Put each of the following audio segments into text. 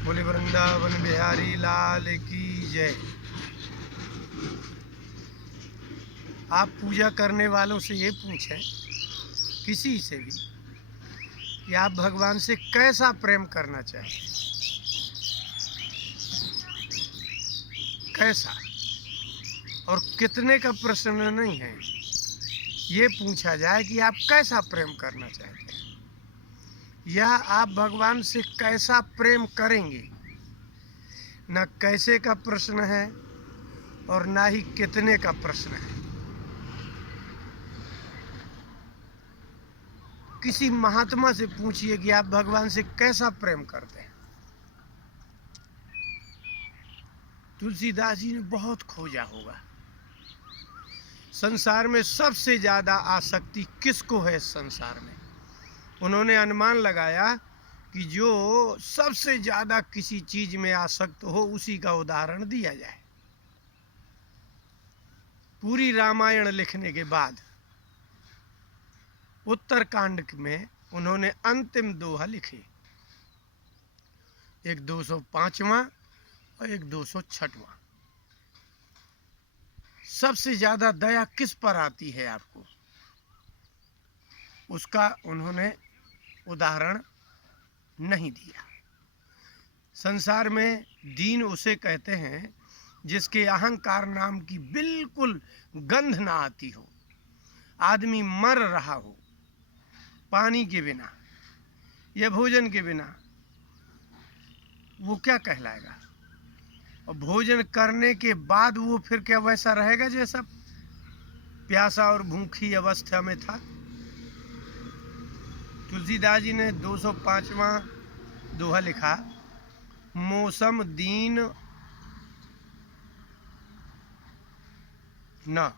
बोले वृंदावन बिहारी लाल की जय। आप पूजा करने वालों से ये पूछें, किसी से भी, कि आप भगवान से कैसा प्रेम करना चाहें, कैसा, और कितने का प्रश्न नहीं है। ये पूछा जाए कि आप कैसा प्रेम करना चाहते हैं, या आप भगवान से कैसा प्रेम करेंगे। न कैसे का प्रश्न है और ना ही कितने का प्रश्न है। किसी महात्मा से पूछिए कि आप भगवान से कैसा प्रेम करते हैं। तुलसीदास जी ने बहुत खोजा होगा, संसार में सबसे ज़्यादा आसक्ति किसको है। इस संसार में उन्होंने अनुमान लगाया कि जो सबसे ज़्यादा किसी चीज़ में आसक्त हो उसी का उदाहरण दिया जाए। पूरी रामायण लिखने के बाद उत्तरकांड में उन्होंने अंतिम दोहा लिखे, एक 205वां और एक 206वां। सबसे ज़्यादा दया किस पर आती है आपको, उसका उन्होंने उदाहरण नहीं दिया। संसार में दीन उसे कहते हैं जिसके अहंकार नाम की बिल्कुल गंध ना आती हो। आदमी मर रहा हो पानी के बिना या भोजन के बिना, वो क्या कहलाएगा। और भोजन करने के बाद वो फिर क्या वैसा रहेगा जैसा प्यासा और भूखी अवस्था में था। तुलसीदास जी ने 205वां दोहा लिखा, मौसम दीन न।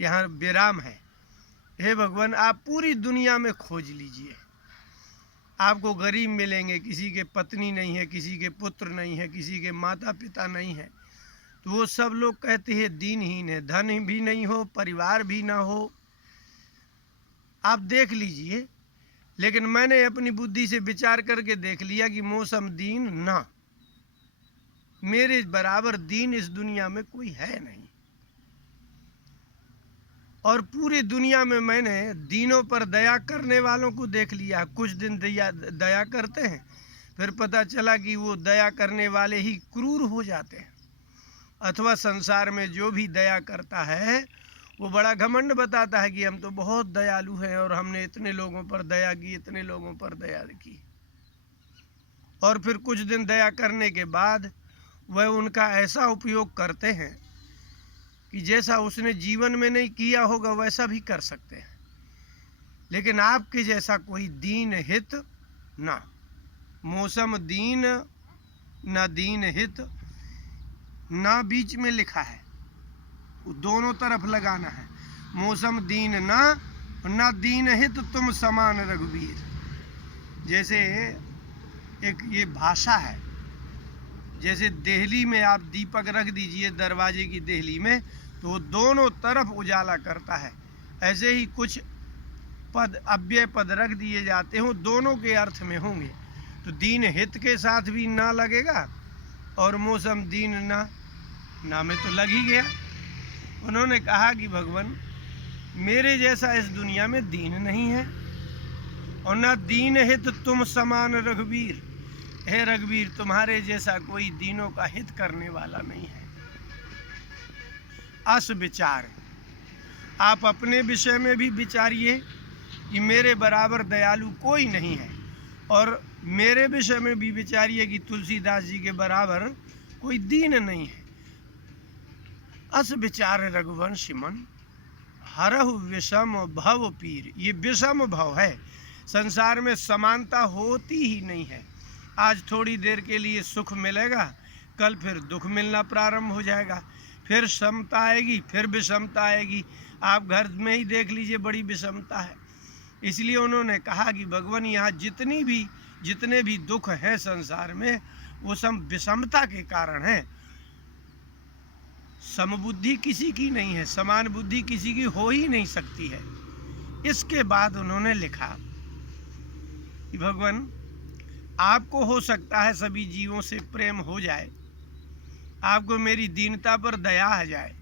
यहाँ विराम है। हे भगवान, आप पूरी दुनिया में खोज लीजिए, आपको गरीब मिलेंगे, किसी के पत्नी नहीं है, किसी के पुत्र नहीं है, किसी के माता पिता नहीं है, तो वो सब लोग कहते हैं दीनहीन है। धन भी नहीं हो, परिवार भी ना हो, आप देख लीजिए। लेकिन मैंने अपनी बुद्धि से विचार करके देख लिया कि मौसम दीन ना, मेरे बराबर दीन इस दुनिया में कोई है नहीं। और पूरी दुनिया में मैंने दीनों पर दया करने वालों को देख लिया। कुछ दिन दया करते हैं, फिर पता चला कि वो दया करने वाले ही क्रूर हो जाते हैं। अथवा संसार में जो भी दया करता है वो बड़ा घमंड बताता है कि हम तो बहुत दयालु हैं और हमने इतने लोगों पर दया की, इतने लोगों पर दया की। और फिर कुछ दिन दया करने के बाद वह उनका ऐसा उपयोग करते हैं कि जैसा उसने जीवन में नहीं किया होगा वैसा भी कर सकते हैं। लेकिन आपके जैसा कोई दीन हित ना, मौसम दीन ना दीन हित ना, बीच में लिखा है, दोनों तरफ लगाना है। मौसम दीन ना दीन हित तुम समान रघुवीर। जैसे एक ये भाषा है, जैसे देहली में आप दीपक रख दीजिए दरवाजे की देहली में, तो वो दोनों तरफ उजाला करता है। ऐसे ही कुछ पद, अव्यय पद रख दिए जाते हो, दोनों के अर्थ में होंगे। तो दीन हित के साथ भी ना लगेगा और मौसम दीन ना में तो लग ही गया। उन्होंने कहा कि भगवान, मेरे जैसा इस दुनिया में दीन नहीं है और ना दीन हित तुम समान रघुवीर। हे रघुवीर, तुम्हारे जैसा कोई दीनों का हित करने वाला नहीं है। अस विचार, आप अपने विषय में भी विचारिए कि मेरे बराबर दयालु कोई नहीं है, और मेरे विषय में भी विचारिए कि तुलसीदास जी के बराबर कोई दीन नहीं है। अस विचार रघुवंश मन, हरहु विषम भव पीर। ये विषम भव है, संसार में समानता होती ही नहीं है। आज थोड़ी देर के लिए सुख मिलेगा, कल फिर दुख मिलना प्रारंभ हो जाएगा, फिर समता आएगी, फिर विषमता आएगी। आप घर में ही देख लीजिए, बड़ी विषमता है। इसलिए उन्होंने कहा कि भगवान, यहाँ जितने भी दुख हैं संसार में, वो सब विषमता के कारण है। समबुद्धि किसी की नहीं है, समान बुद्धि किसी की हो ही नहीं सकती है। इसके बाद उन्होंने लिखा कि भगवान, आपको हो सकता है सभी जीवों से प्रेम हो जाए, आपको मेरी दीनता पर दया आ जाए,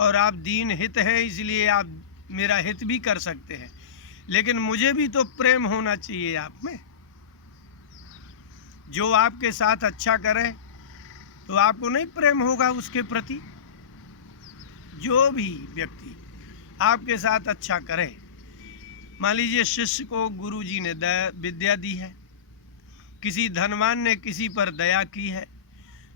और आप दीन हित हैं इसलिए आप मेरा हित भी कर सकते हैं, लेकिन मुझे भी तो प्रेम होना चाहिए आप में। जो आपके साथ अच्छा करे तो आपको नहीं प्रेम होगा उसके प्रति। जो भी व्यक्ति आपके साथ अच्छा करे, मान लीजिए शिष्य को गुरु जी ने विद्या दी है, किसी धनवान ने किसी पर दया की है,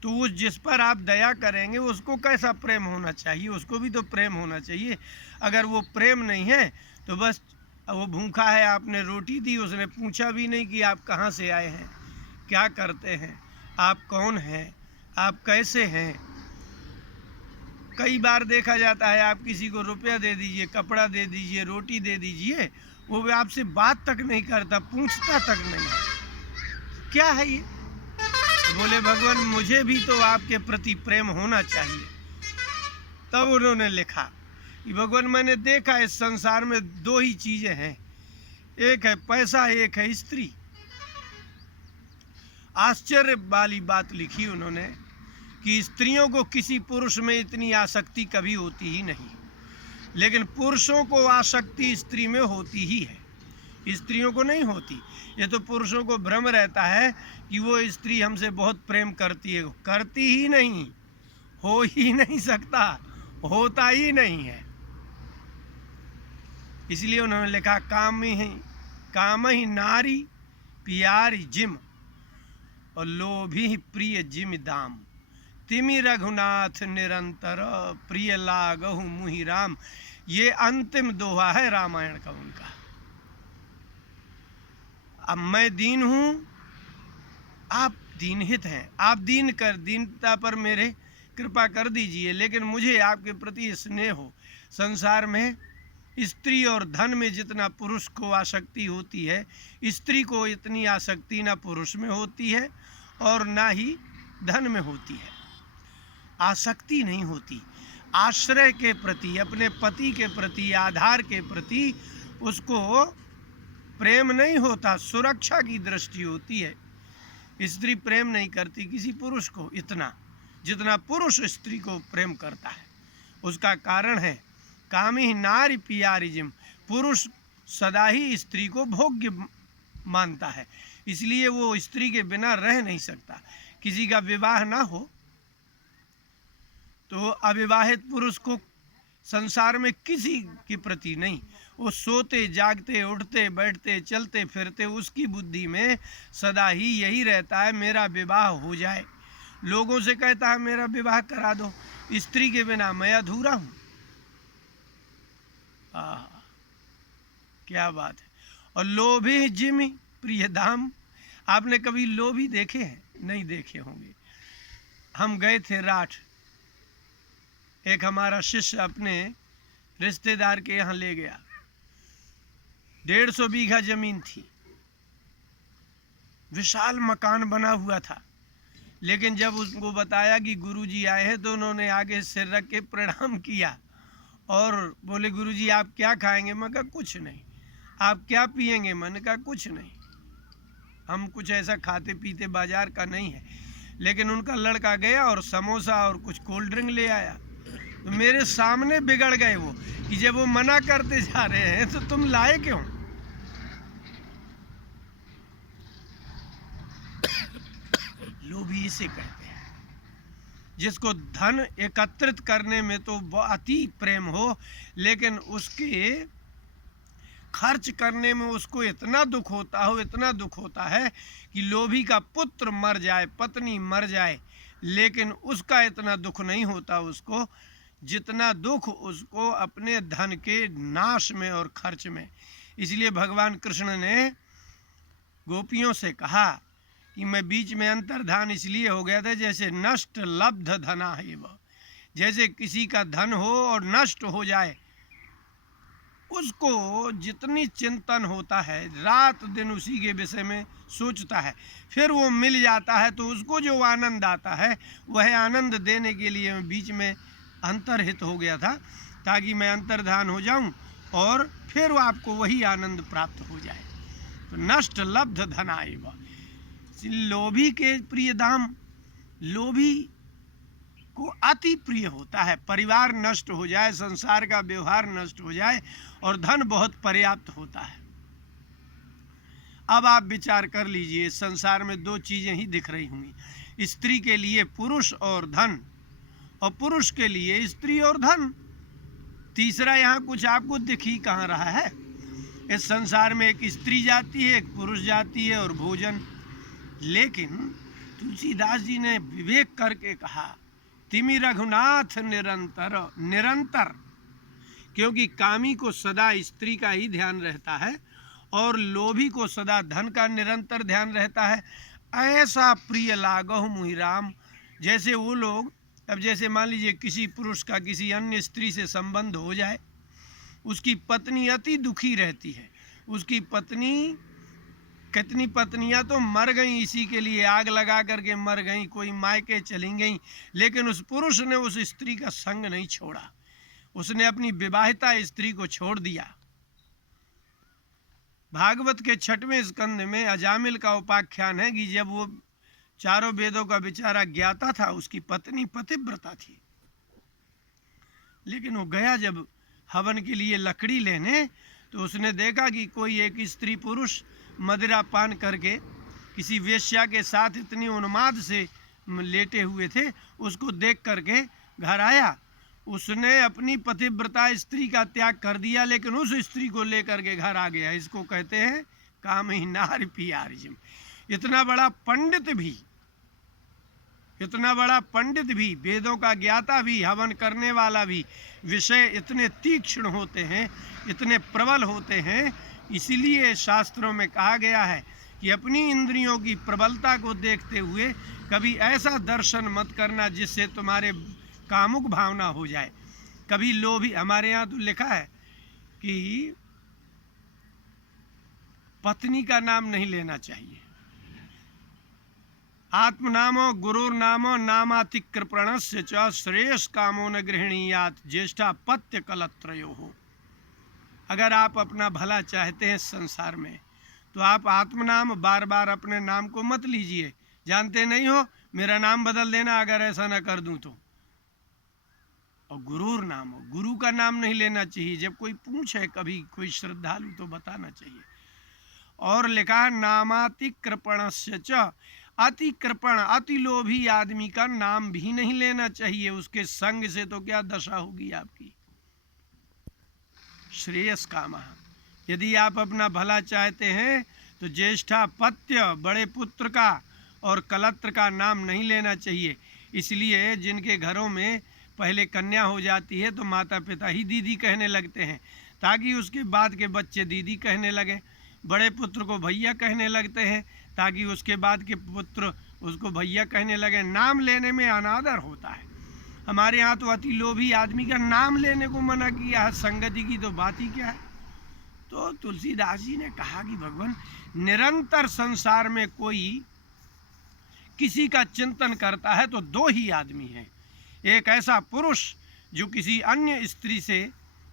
तो उस जिस पर आप दया करेंगे उसको कैसा प्रेम होना चाहिए, उसको भी तो प्रेम होना चाहिए। अगर वो प्रेम नहीं है तो बस वो भूखा है, आपने रोटी दी, उसने पूछा भी नहीं कि आप कहाँ से आए हैं, क्या करते हैं, आप कौन हैं, आप कैसे हैं। कई बार देखा जाता है आप किसी को रुपया दे दीजिए, कपड़ा दे दीजिए, रोटी दे दीजिए, वो आपसे बात तक नहीं करता, पूछता तक नहीं है। क्या है ये? बोले भगवान मुझे भी तो आपके प्रति प्रेम होना चाहिए। तब उन्होंने लिखा कि भगवान मैंने देखा इस संसार में दो ही चीजें हैं, एक है पैसा, एक है स्त्री। आश्चर्य वाली बात लिखी उन्होंने कि स्त्रियों को किसी पुरुष में इतनी आसक्ति कभी होती ही नहीं, लेकिन पुरुषों को आसक्ति स्त्री में होती ही है, स्त्रियों को नहीं होती। ये तो पुरुषों को भ्रम रहता है कि वो स्त्री हमसे बहुत प्रेम करती है, करती ही नहीं, हो ही नहीं सकता, होता ही नहीं है। इसलिए उन्होंने लिखा काम ही नारी प्यारी जिम और लोभी प्रिय जिम दाम, तिमि रघुनाथ निरंतर प्रिय लागहु मुहि राम। ये अंतिम दोहा है रामायण का उनका। अब मैं दीन हूँ, आप दीनहित हैं, आप दीनता पर मेरे कृपा कर दीजिए, लेकिन मुझे आपके प्रति स्नेह हो। संसार में स्त्री और धन में जितना पुरुष को आसक्ति होती है, स्त्री को इतनी आसक्ति ना पुरुष में होती है और ना ही धन में होती है। आसक्ति नहीं होती, आश्रय के प्रति, अपने पति के प्रति, आधार के प्रति उसको प्रेम नहीं होता, सुरक्षा की दृष्टि होती है। स्त्री प्रेम नहीं करती किसी पुरुष को इतना जितना पुरुष स्त्री को प्रेम करता है। उसका कारण है कामी नारी प्यारिजिम, पुरुष सदा ही स्त्री को भोग्य मानता है, इसलिए वो स्त्री के बिना रह नहीं सकता। किसी का विवाह ना हो तो अविवाहित पुरुष को संसार में किसी के प्रति नहीं, वो सोते जागते उठते बैठते चलते फिरते उसकी बुद्धि में सदा ही यही रहता है मेरा विवाह हो जाए। लोगों से कहता है मेरा विवाह करा दो, स्त्री के बिना मैं अधूरा हूँ। क्या बात है। और लोभी जिमि प्रिय धाम, आपने कभी लोभी देखे हैं? नहीं देखे होंगे। हम गए थे राठ, एक हमारा शिष्य अपने रिश्तेदार के यहाँ ले गया, 150 बीघा जमीन थी, विशाल मकान बना हुआ था, लेकिन जब उनको बताया कि गुरुजी आए हैं तो उन्होंने आगे सिर रख के प्रणाम किया और बोले गुरुजी आप क्या खाएंगे? मैं कहा कुछ नहीं। आप क्या पिएंगे? मैंने कहा कुछ नहीं, हम कुछ ऐसा खाते पीते बाजार का नहीं है। लेकिन उनका लड़का गया और समोसा और कुछ कोल्ड ड्रिंक ले आया, तो मेरे सामने बिगड़ गए वो कि जब वो मना करते जा रहे हैं तो तुम लाए क्यों? लोभी इसे कहते हैं, जिसको धन एकत्रित करने में तो अति प्रेम हो, लेकिन उसके खर्च करने में उसको इतना दुख होता हो, इतना दुख होता है कि लोभी का पुत्र मर जाए, पत्नी मर जाए, लेकिन उसका इतना दुख नहीं होता उसको जितना दुख उसको अपने धन के नाश में और खर्च में। इसलिए भगवान कृष्ण ने गोपियों से कहा कि मैं बीच में अंतर्धान इसलिए हो गया था जैसे नष्ट लब्ध धना है, वह जैसे किसी का धन हो और नष्ट हो जाए, उसको जितनी चिंतन होता है, रात दिन उसी के विषय में सोचता है, फिर वो मिल जाता है तो उसको जो आनंद आता है वह आनंद देने के लिए बीच में अंतर्हित हो गया था, ताकि मैं अंतर्धान हो जाऊं और फिर आपको वही आनंद प्राप्त हो जाए। तो नष्ट लब्ध धनाएव, लोभी के प्रिय दाम, लोभी को अति प्रिय होता है। परिवार नष्ट हो जाए, संसार का व्यवहार नष्ट हो जाए और धन बहुत पर्याप्त होता है। अब आप विचार कर लीजिए, संसार में दो चीजें ही दिख रही होंगी, स्त्री के लिए पुरुष और धन, और पुरुष के लिए स्त्री और धन। तीसरा यहाँ कुछ आपको दिख ही कहाँ रहा है। इस संसार में एक स्त्री जाती है, एक पुरुष जाती है और भोजन। लेकिन तुलसीदास जी ने विवेक करके कहा, तिमि रघुनाथ निरंतर, निरंतर, क्योंकि कामी को सदा स्त्री का ही ध्यान रहता है और लोभी को सदा धन का निरंतर ध्यान रहता है। ऐसा प्रिय लागहु मुहि राम। जैसे वो लोग, अब जैसे मान लीजिए किसी पुरुष का किसी अन्य स्त्री से संबंध हो जाए, उसकी पत्नी अति दुखी रहती है, उसकी पत्नी, कितनी पत्नियां तो मर गईं इसी के लिए, आग लगा करके मर गईं, कोई मायके चली गईं, लेकिन उस पुरुष ने उस स्त्री का संग नहीं छोड़ा, उसने अपनी विवाहिता स्त्री को छोड़ दिया। भागवत के 6वें स्कंद में अजामिल का उपाख्यान है कि जब वो चारों वेदों का बेचारा ज्ञाता था, उसकी पत्नी पतिव्रता थी, लेकिन वो गया जब हवन के लिए लकड़ी लेने, तो उसने देखा कि कोई एक स्त्री पुरुष मदिरा पान करके किसी वेश्या के साथ इतनी उन्माद से लेटे हुए थे। उसको देख करके घर आया, उसने अपनी पतिव्रता स्त्री का त्याग कर दिया, लेकिन उस स्त्री को लेकर के घर आ गया। इसको कहते हैं काम ही नार पियारिज्म। इतना बड़ा पंडित भी, वेदों का ज्ञाता भी, हवन करने वाला भी, विषय इतने तीक्ष्ण होते हैं, इतने प्रबल होते हैं। इसीलिए शास्त्रों में कहा गया है कि अपनी इंद्रियों की प्रबलता को देखते हुए कभी ऐसा दर्शन मत करना जिससे तुम्हारे कामुक भावना हो जाए। कभी लोभी, हमारे यहाँ तो लिखा है कि पत्नी का नाम नहीं लेना चाहिए। आत्मनामो गुरुर्नामो नामातिकृपणस्य च श्रेयस कामो न गृहणीयात् ज्येष्ठा पत्य कलत्रयोः। अगर आप अपना भला चाहते हैं संसार में, तो आप आत्मनाम बार बार अपने नाम को मत लीजिए। जानते नहीं हो, मेरा नाम बदल देना अगर ऐसा न कर दूं तो। और गुरुर नाम, गुरु का नाम नहीं लेना चाहिए। जब कोई पूछे कभी कोई श्रद्धालु तो बताना चाहिए। और लिखा है नामातिकृपणस्य च, अति कृपण, अति लोभी आदमी का नाम भी नहीं लेना चाहिए। उसके संग से तो क्या दशा होगी आपकी। श्रेयस कामः, यदि आप अपना भला चाहते हैं तो ज्येष्ठा पत्य, बड़े पुत्र का, और कलत्र का नाम नहीं लेना चाहिए। इसलिए जिनके घरों में पहले कन्या हो जाती है तो माता पिता ही दीदी कहने लगते हैं, ताकि उसके बाद के बच्चे दीदी कहने लगें। बड़े पुत्र को भैया कहने लगते हैं ताकि उसके बाद के पुत्र उसको भैया कहने लगे। नाम लेने में अनादर होता है। हमारे यहाँ तो अति लोभी आदमी का नाम लेने को मना किया है, संगति की तो बात ही क्या है। तो तुलसीदास जी ने कहा कि भगवान, निरंतर संसार में कोई किसी का चिंतन करता है तो दो ही आदमी हैं। एक ऐसा पुरुष जो किसी अन्य स्त्री से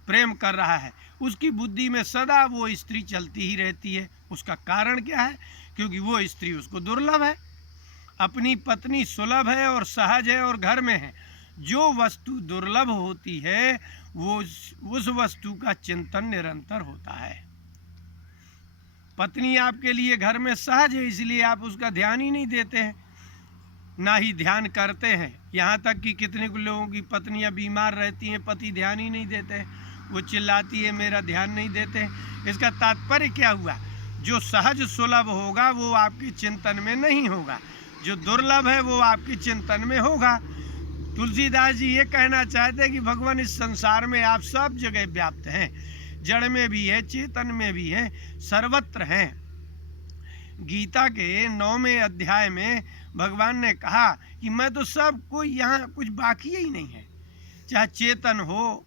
प्रेम कर रहा है, उसकी बुद्धि में सदा वो स्त्री चलती ही रहती है। उसका कारण क्या है? क्योंकि वो स्त्री उसको दुर्लभ है। अपनी पत्नी सुलभ है और सहज है और घर में है। जो वस्तु दुर्लभ होती है वो उस वस्तु का चिंतन निरंतर होता है। पत्नी आपके लिए घर में सहज है, इसलिए आप उसका ध्यान ही नहीं देते हैं, ना ही ध्यान करते हैं। यहाँ तक कि कितने लोगों की पत्नियां बीमार रहती हैं, पति ध्यान ही नहीं देते हैं, वो चिल्लाती है मेरा ध्यान नहीं देते हैं। इसका तात्पर्य क्या हुआ? जो सहज सुलभ होगा वो आपके चिंतन में नहीं होगा, जो दुर्लभ है वो आपके चिंतन में होगा। तुलसीदास जी ये कहना चाहते हैं कि भगवान इस संसार में आप सब जगह व्याप्त हैं, जड़ में भी है, चेतन में भी है, सर्वत्र हैं। गीता के 9वें अध्याय में भगवान ने कहा कि मैं तो सब कोई, यहाँ कुछ बाकी ही नहीं है, चाहे चेतन हो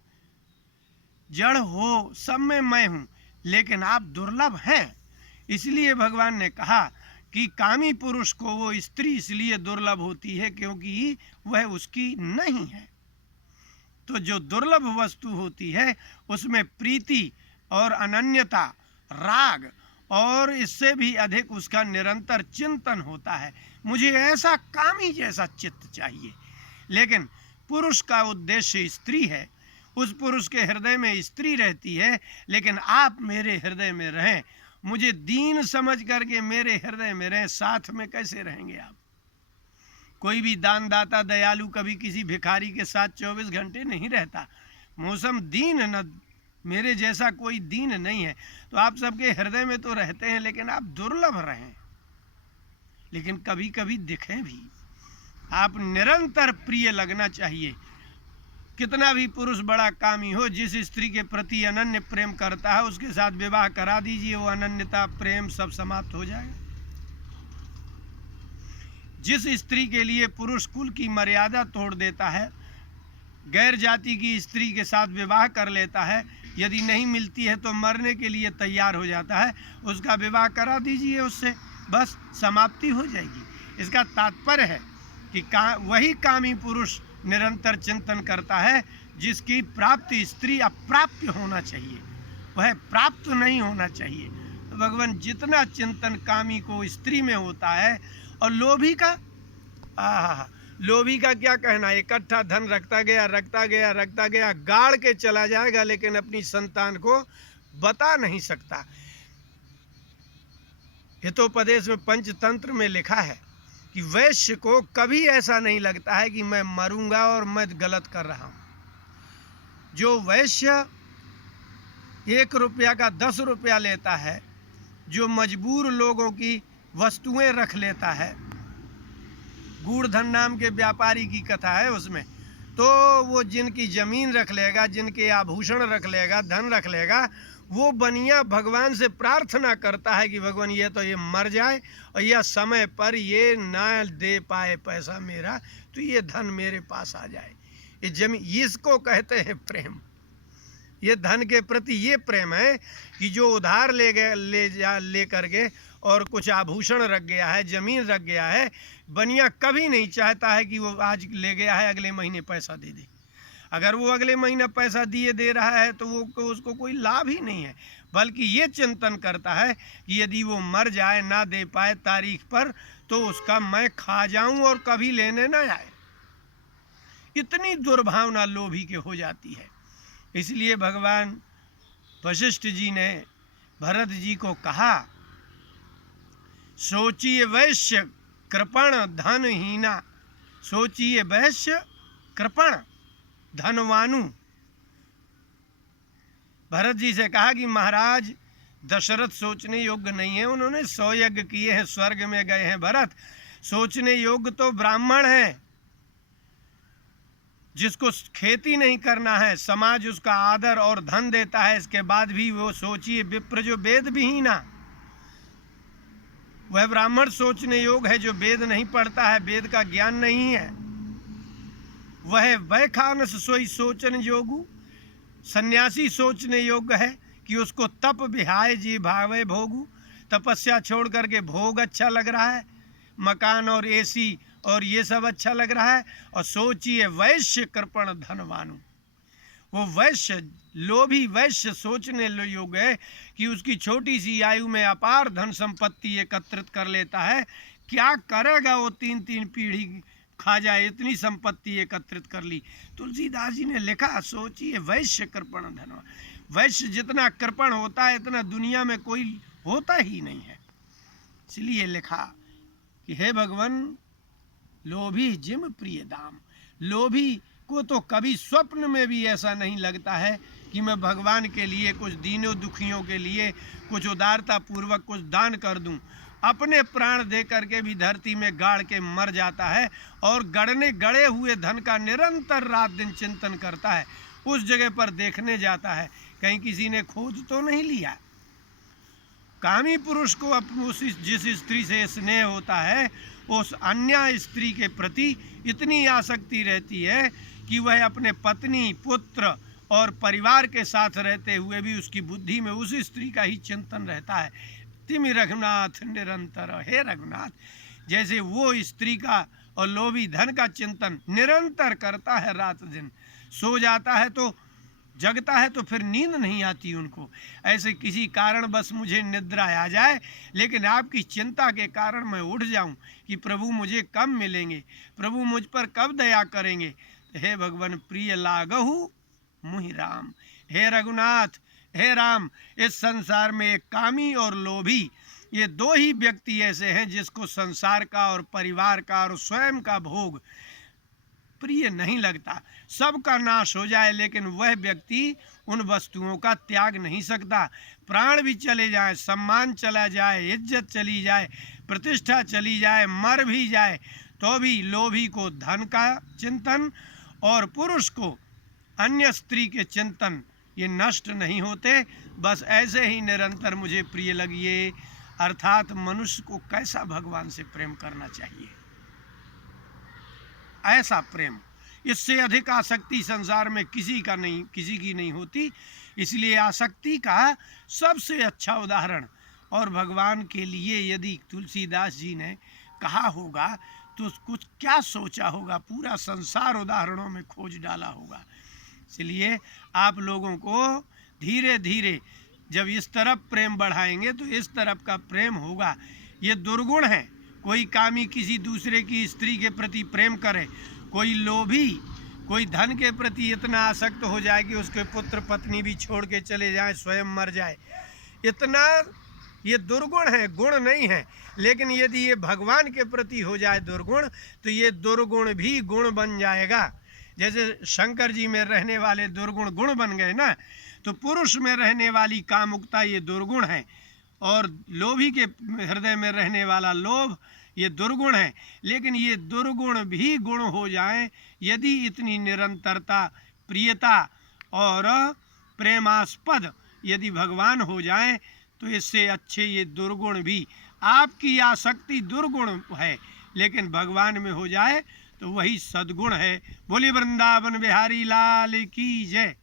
जड़ हो, सब में मैं हूँ, लेकिन आप दुर्लभ हैं। इसलिए भगवान ने कहा कि कामी पुरुष को वो स्त्री इसलिए दुर्लभ होती है क्योंकि वह उसकी नहीं है। तो जो दुर्लभ वस्तु होती है उसमें प्रीति और अनन्यता, राग और इससे भी अधिक उसका निरंतर चिंतन होता है। मुझे ऐसा कामी जैसा चित्त चाहिए। लेकिन पुरुष का उद्देश्य स्त्री है, उस पुरुष के हृदय में स्त्री रहती है, लेकिन आप मेरे हृदय में रहें, मुझे दीन समझ करके मेरे हृदय में रहें। साथ में कैसे रहेंगे आप? कोई भी दानदाता दयालु कभी किसी भिखारी के साथ 24 घंटे नहीं रहता। मौसम दीन न, मेरे जैसा कोई दीन नहीं है। तो आप सबके हृदय में तो रहते हैं, लेकिन आप दुर्लभ रहें, लेकिन कभी कभी दिखें भी। आप निरंतर प्रिय लगना चाहिए। कितना भी पुरुष बड़ा कामी हो, जिस स्त्री के प्रति अनन्य प्रेम करता है उसके साथ विवाह करा दीजिए, वो अनन्यता प्रेम सब समाप्त हो जाएगा। जिस स्त्री के लिए पुरुष कुल की मर्यादा तोड़ देता है, गैर जाति की स्त्री के साथ विवाह कर लेता है, यदि नहीं मिलती है तो मरने के लिए तैयार हो जाता है, उसका विवाह करा दीजिए, उससे बस समाप्ति हो जाएगी। इसका तात्पर्य है कि वही कामी पुरुष निरंतर चिंतन करता है जिसकी प्राप्ति स्त्री अप्राप्य होना चाहिए, वह प्राप्त नहीं होना चाहिए। तो भगवान जितना चिंतन कामी को स्त्री में होता है, और लोभी का लोभी का क्या कहना, इकट्ठा धन रखता गया, गाड़ के चला जाएगा, लेकिन अपनी संतान को बता नहीं सकता। हितोपदेश में पंचतंत्र में लिखा है कि वैश्य को कभी ऐसा नहीं लगता है कि मैं मरूंगा और मैं गलत कर रहा हूं। जो वैश्य 1 रुपया का 10 रुपया लेता है, जो मजबूर लोगों की वस्तुएं रख लेता है, गूढ़धन नाम के व्यापारी की कथा है उसमें, तो वो जिनकी जमीन रख लेगा, जिनके आभूषण रख लेगा, धन रख लेगा, वो बनिया भगवान से प्रार्थना करता है कि भगवान ये तो ये मर जाए और यह समय पर ये ना दे पाए पैसा मेरा, तो ये धन मेरे पास आ जाए। ये जमीन, इसको कहते हैं प्रेम। ये धन के प्रति ये प्रेम है कि जो उधार ले करके और कुछ आभूषण रख गया है, जमीन रख गया है, बनिया कभी नहीं चाहता है कि वो आज ले गया है अगले महीने पैसा दे दे। अगर वो अगले महीना पैसा दे रहा है तो वो उसको कोई लाभ ही नहीं है, बल्कि ये चिंतन करता है कि यदि वो मर जाए, ना दे पाए तारीख पर, तो उसका मैं खा जाऊं और कभी लेने ना आए। इतनी दुर्भावना लोभी के हो जाती है। इसलिए भगवान वशिष्ठ जी ने भरत जी को कहा, सोचिए वैश्य कृपण धनहीना, सोचिए वैश्य कृपण धनवानु। भरत जी से कहा कि महाराज दशरथ सोचने योग्य नहीं है, उन्होंने 100 यज्ञ किए हैं, स्वर्ग में गए हैं। भरत सोचने योग्य तो ब्राह्मण है, जिसको खेती नहीं करना है, समाज उसका आदर और धन देता है, इसके बाद भी वो सोचिए विप्र जो वेद विहीना, वह ब्राह्मण सोचने योग्य है जो वेद नहीं पढ़ता है, वेद का ज्ञान नहीं है। वह वैखानस सोई सोचन योगु, सन्यासी सोचने योग्य है कि उसको तप विहाय जी भावे भोगु, तपस्या छोड़ करके भोग अच्छा लग रहा है, मकान और एसी और ये सब अच्छा लग रहा है। और सोचिए वैश्य कृपण धनवानु, वो वैश्य, लोभी वैश्य सोचने योग्य है कि उसकी छोटी सी आयु में अपार धन संपत्ति एकत्रित कर लेता है, क्या करेगा वो 3-3 पीढ़ी खा जाए, इतनी संपत्ति एकत्रित कर ली। तुलसीदास जी ने लिखा, सोचिए वैश्य कृपण धनवान। वैश्य जितना कृपण होता है इतना दुनिया में कोई होता ही नहीं है। इसलिए लिखा कि हे भगवान, लोभी जिम प्रिय दाम। लोभी को तो कभी स्वप्न में भी ऐसा नहीं लगता है कि मैं भगवान के लिए, कुछ दीनों दुखियों के लिए कुछ उदारता पूर्वक कुछ दान कर दूं। अपने प्राण दे करके भी धरती में गाड़ के मर जाता है और गड़े हुए धन का निरंतर रात दिन चिंतन करता है। उस जगह पर देखने जाता है कहीं किसी ने खोज तो नहीं लिया। कामी पुरुष को जिस स्त्री से स्नेह होता है, उस अन्य स्त्री के प्रति इतनी आसक्ति रहती है कि वह अपने पत्नी, पुत्र और परिवार के साथ रहते हुए भी उसकी बुद्धि में उस स्त्री का ही चिंतन रहता है। तिमि रघुनाथ निरंतर, हे रघुनाथ, जैसे वो स्त्री का और लोभी धन का चिंतन निरंतर करता है रात दिन। सो जाता है तो जगता है तो फिर नींद नहीं आती उनको। ऐसे किसी कारण बस मुझे निद्रा आ जाए, लेकिन आपकी चिंता के कारण मैं उठ जाऊं कि प्रभु मुझे कब मिलेंगे, प्रभु मुझ पर कब दया करेंगे। हे भगवान प्रिय लागहु मुहि राम। हे रघुनाथ, हे राम, इस संसार में एक कामी और लोभी, ये दो ही व्यक्ति ऐसे हैं जिसको संसार का और परिवार का और स्वयं का भोग प्रिय नहीं लगता। सबका नाश हो जाए लेकिन वह व्यक्ति उन वस्तुओं का त्याग नहीं सकता। प्राण भी चले जाए, सम्मान चला जाए, इज्जत चली जाए, प्रतिष्ठा चली जाए, मर भी जाए, तो भी लोभी को धन का चिंतन और पुरुष को अन्य स्त्री के चिंतन ये नष्ट नहीं होते। बस ऐसे ही निरंतर मुझे प्रिय लगिए। अर्थात मनुष्य को कैसा भगवान से प्रेम करना चाहिए, ऐसा प्रेम, इससे अधिक आसक्ति संसार में किसी की नहीं होती। इसलिए आसक्ति का सबसे अच्छा उदाहरण और भगवान के लिए यदि तुलसीदास जी ने कहा होगा तो कुछ क्या सोचा होगा, पूरा संसार उदाहरणों में खोज डाला होगा। इसलिए आप लोगों को धीरे धीरे जब इस तरफ प्रेम बढ़ाएंगे तो इस तरफ का प्रेम होगा। ये दुर्गुण है, कोई कामी किसी दूसरे की स्त्री के प्रति प्रेम करे, कोई लोभी कोई धन के प्रति इतना आसक्त हो जाए कि उसके पुत्र पत्नी भी छोड़ के चले जाए, स्वयं मर जाए, इतना ये दुर्गुण है, गुण नहीं है। लेकिन यदि ये भगवान के प्रति हो जाए दुर्गुण तो ये दुर्गुण भी गुण बन जाएगा। जैसे शंकर जी में रहने वाले दुर्गुण गुण बन गए ना, तो पुरुष में रहने वाली कामुकता ये दुर्गुण है, और लोभी के हृदय में रहने वाला लोभ ये दुर्गुण है। लेकिन ये दुर्गुण भी गुण हो जाएं यदि इतनी निरंतरता, प्रियता और प्रेमास्पद यदि भगवान हो जाएं, तो इससे अच्छे ये दुर्गुण भी, आपकी आसक्ति दुर्गुण है लेकिन भगवान में हो जाए तो वही सद्गुण है। बोली वृंदावन बिहारी लाल की जय।